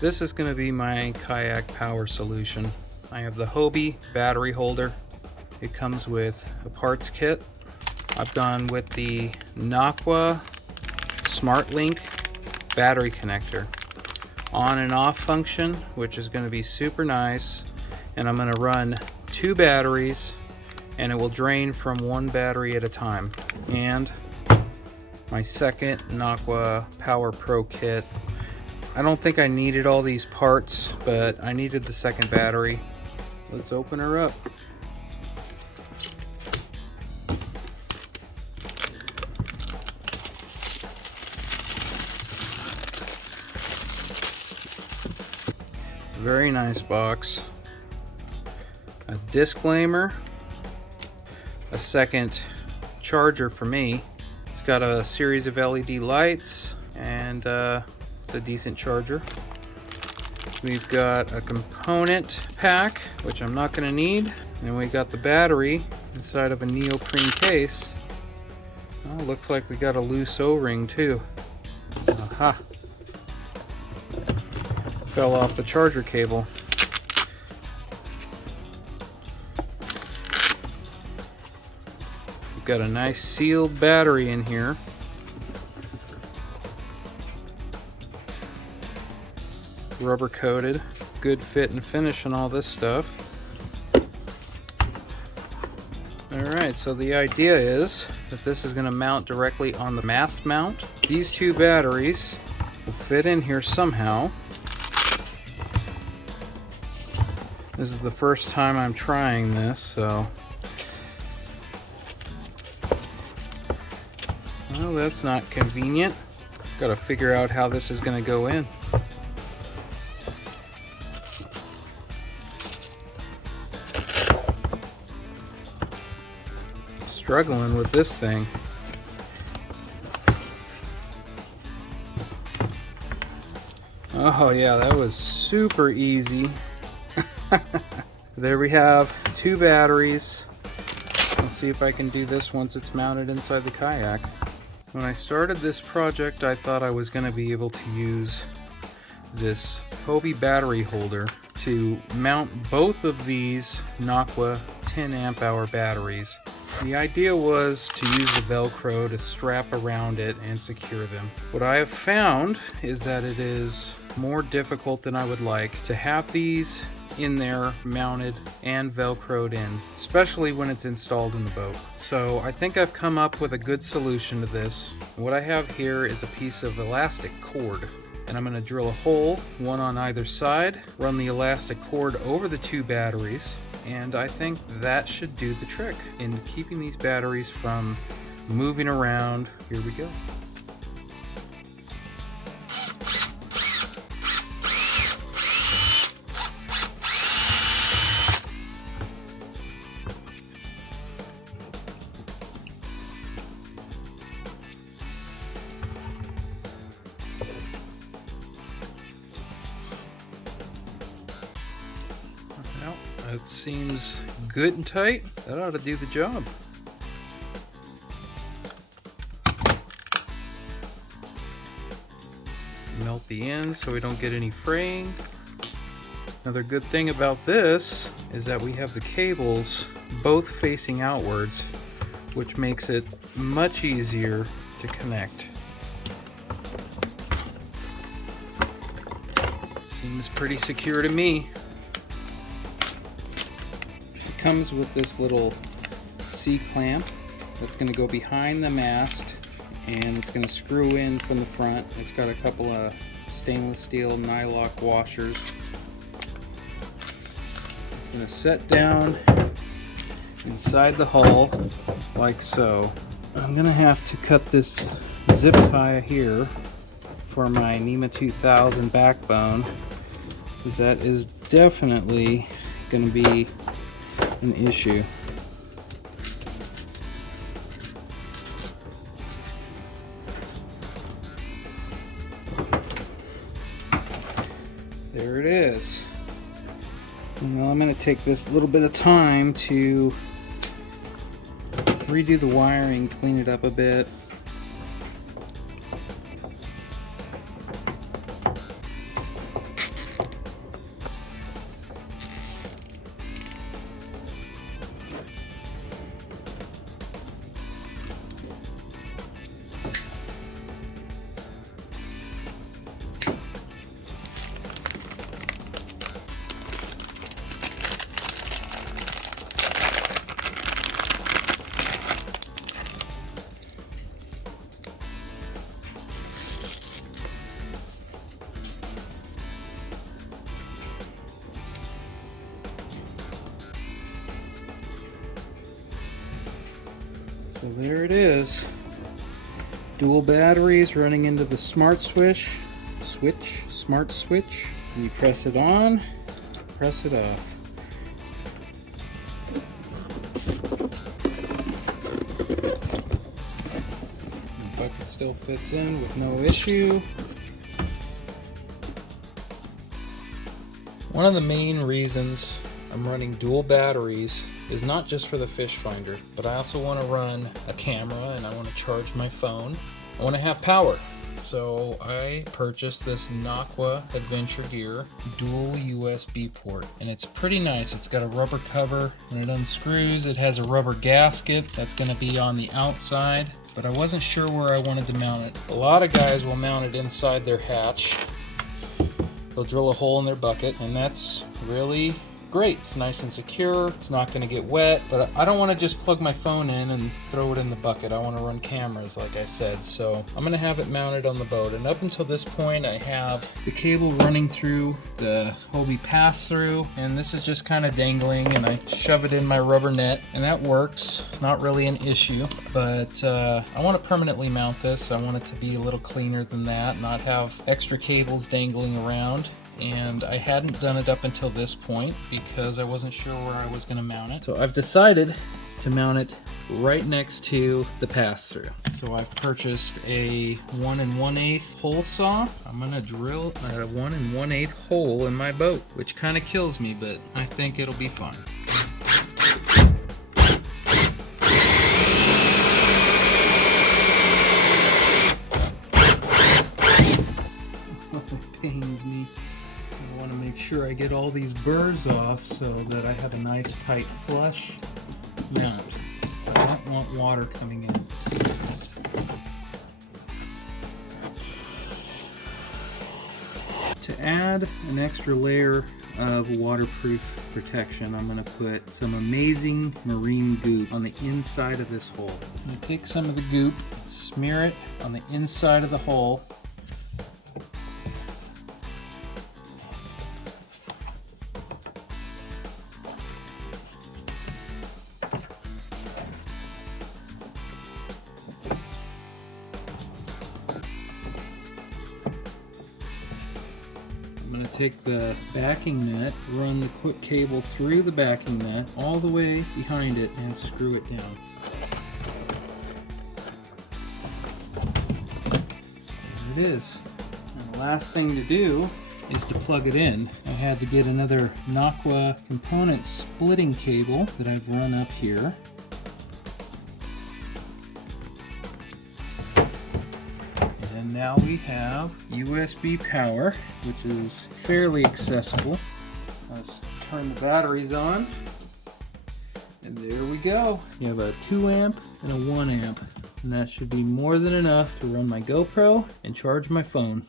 This is going to be my kayak power solution. I have the Hobie battery holder. It comes with a parts kit. I've gone with the Nocqua Smart Link battery connector. On and off function, which is going to be super nice. And I'm going to run 2 batteries, and it will drain from 1 battery at a time. And my second Nocqua Power Pro kit. I don't think I needed all these parts, but I needed the second battery. Let's open her up. Very nice box. A disclaimer, a second charger for me. It's got a series of LED lights, and it's a decent charger. We've got a component pack, which I'm not going to need, and we got the battery inside of a neoprene case. Oh, looks like we got a loose O-ring too. Aha! Fell off the charger cable. We've got a nice sealed battery in here. Rubber coated, good fit and finish on all this stuff. Alright, so the idea is that this is going to mount directly on the mast mount. These 2 batteries will fit in here somehow. This is the first time I'm trying this, so... Well, that's not convenient. Gotta figure out how this is gonna go in. Struggling with this thing. Oh yeah, that was super easy. There we have 2 batteries. I'll see if I can do this once it's mounted inside the kayak. When I started this project, I thought I was going to be able to use this Hobie battery holder to mount both of these Nocqua 10 amp hour batteries. The idea was to use the Velcro to strap around it and secure them. What I have found is that it is more difficult than I would like to have these in there mounted and velcroed in, especially when it's installed in the boat. So I think I've come up with a good solution to this. What I have here is a piece of elastic cord, and I'm going to drill a hole, one on either side, run the elastic cord over the 2 batteries, and I think that should do the trick in keeping these batteries from moving around. Here we go. That seems good and tight. That ought to do the job. Melt the ends so we don't get any fraying. Another good thing about this is that we have the cables both facing outwards, which makes it much easier to connect. Seems pretty secure to me. Comes with this little C-clamp that's going to go behind the mast, and it's going to screw in from the front. It's got a couple of stainless steel nylock washers. It's going to set down inside the hull like so. I'm going to have to cut this zip tie here for my NEMA 2000 backbone, because that is definitely going to be an issue. There it is. Well, I'm going to take this little bit of time to redo the wiring, clean it up a bit. So there it is. Dual batteries running into the smart smart switch. You press it on, press it off. The bucket still fits in with no issue. One of the main reasons I'm running dual batteries is not just for the fish finder, but I also want to run a camera and I want to charge my phone. I want to have power. So I purchased this Nocqua Adventure Gear dual USB port, and it's pretty nice. It's got a rubber cover. When it unscrews, it has a rubber gasket that's going to be on the outside, but I wasn't sure where I wanted to mount it. A lot of guys will mount it inside their hatch. They'll drill a hole in their bucket, and that's really great. It's nice and secure. It's not going to get wet, but I don't want to just plug my phone in and throw it in the bucket. I want to run cameras, like I said, so I'm going to have it mounted on the boat. And up until this point, I have the cable running through the Hobie pass-through, and this is just kind of dangling, and I shove it in my rubber net, and that works. It's not really an issue, but I want to permanently mount this. I want it to be a little cleaner than that, not have extra cables dangling around. And I hadn't done it up until this point because I wasn't sure where I was going to mount it. So I've decided to mount it right next to the pass-through. So I've purchased a 1 1/8 hole saw. I'm going to drill a 1 1/8 hole in my boat, which kind of kills me, but I think it'll be fun. It pains me. I want to make sure I get all these burrs off so that I have a nice tight flush mount. So I don't want water coming in. To add an extra layer of waterproof protection, I'm going to put some amazing marine goop on the inside of this hole. I'm going to take some of the goop, smear it on the inside of the hole. I'm going to take the backing net, run the quick cable through the backing net, all the way behind it, and screw it down. There it is. And the last thing to do is to plug it in. I had to get another Nocqua component splitting cable that I've run up here. And now we have USB power, which is fairly accessible. Let's turn the batteries on. And there we go. You have a 2 amp and a 1 amp. And that should be more than enough to run my GoPro and charge my phone.